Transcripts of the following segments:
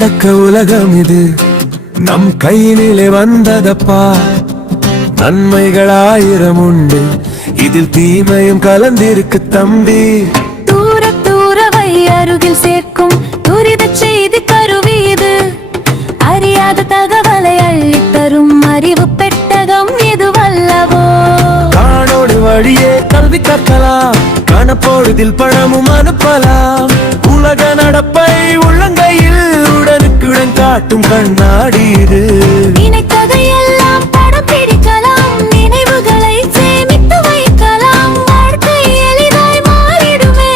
கீழடக்க உலகம் இது நம் கையினிலே வந்ததப்பா. நன்மைகள் 1000 உண்டு, இதில் தீமையும் கலந்திருக்கு தம்பி. தூரவை அருகில் சேர்க்கும் துரித செய்தி கருவி இது. அறியாத தகவலை அள்ளித் தரும் அறிவு பெட்டகம் இதுவல்லவோ. காணோடு வழியே கல்வி கற்கலாம், கணப்பொழுதில் பழமும் அனுப்பலாம். உலக நடப்பை உள்ளங்கையில் உடனுக்குடன் காட்டும் கண்ணாடி இது. நினைத்ததையெல்லாம் படம் பிடிக்கலாம், நினைவுகளை சேமித்து வைக்கலாம். வாழ்க்கை எளிதாய் மாறிடுமே,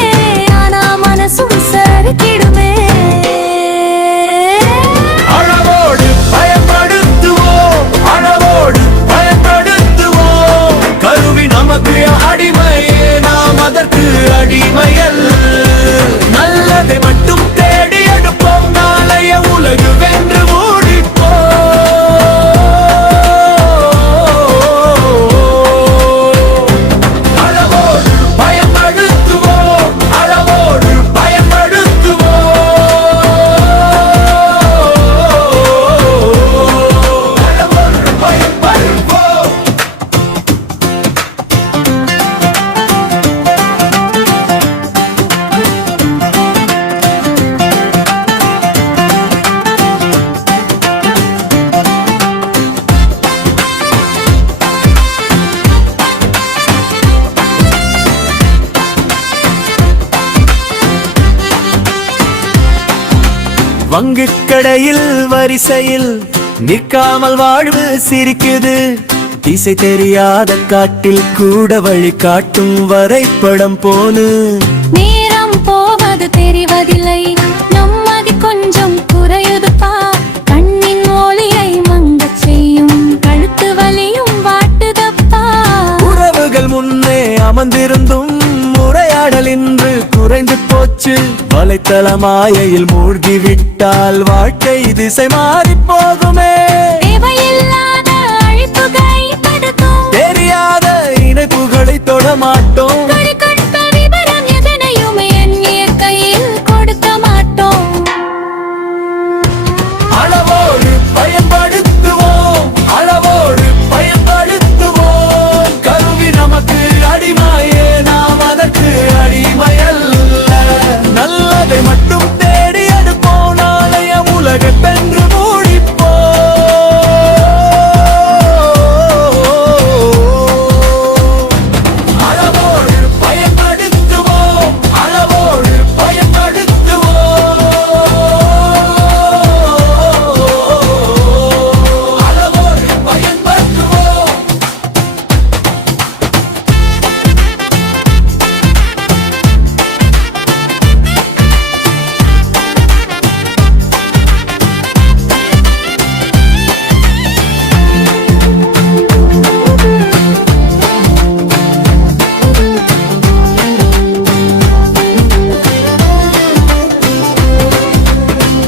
ஆனா மனசும் சறுக்கிடுமே. அளவோடு பயன்படுத்துவோம், அளவோடு பயன்படுத்துவோம். கருவி நமக்கு அடிமையே, நாம் அதற்கு அடிமையல்ல. நல்லதை மட்டும் தேடி எடுப்போம், நாளைய உலகு வென்று மூடிப்போம். அளவோடு பயன்படுத்துவோம், அளவோடு பயன்படுத்துவோம். அளவோடு பயன்படுத்துவோம். வங்கிக் கடையில் வரிசையில் நிற்காமல் வாழ்வு சிரிக்குது. திசை தெரியாத காட்டில் கூட வழி காட்டும் வரைபடம் போனு. நேரம் போவது தெரிவதில்லை, நம்மதி கொஞ்சம் குறையுதுப்பா. கண்ணின் ஒளியை மங்கச் செய்யும் கழுத்து வலியும் வாட்டுதப்பா. உறவுகள் முன்னே அமர்ந்திருந்தும் உரையாடல் இன்று குறைந்து போச்சு. வலைத்தள மாயையில் மூழ்கி விட்டால் வாழ்க்கை திசை மாறி போகுமே. தேவையில்லாத அழைப்புகளை தடுக்கும், தெரியாத இணைப்புகளை தொட மாட்டோம். கடுக்கடுக்க விவரம் எதனையுமே என் இயற்கையில் கொடுக்க மாட்டோம். அளவோடு பயன்படுத்துவோம், அளவோடு பயன்படுத்துவோம். கருவி நமக்கு அடிமையே, நாம் அதற்கு அடிமையல்ல. நல்லதை மட்டும் தேடி எடுப்போம், நாளைய உலகை வென்று மூடிப்போம். அளவோடு பயன்படுத்துவோம், அளவோடு பயன்படுத்துவோம். அளவோடு பயன்படுத்துவோம்.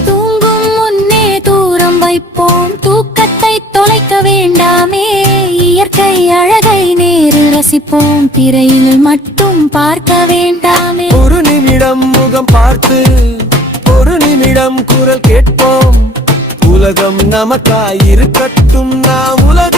தூங்கும் முன்னே தூரம் வைப்போம், தூக்கத்தை தொலைக்க வேண்டாமே. இயற்கை அழகை நேரில் ரசிப்போம், திரையில் மட்டும் பார்க்க வேண்டாமே. ஒரு நிமிடம் முகம் பார்த்து, ஒரு நிமிடம் குரல் கேட்போம். உலகம் நமக்காய் இருக்கட்டும், நாம் உலக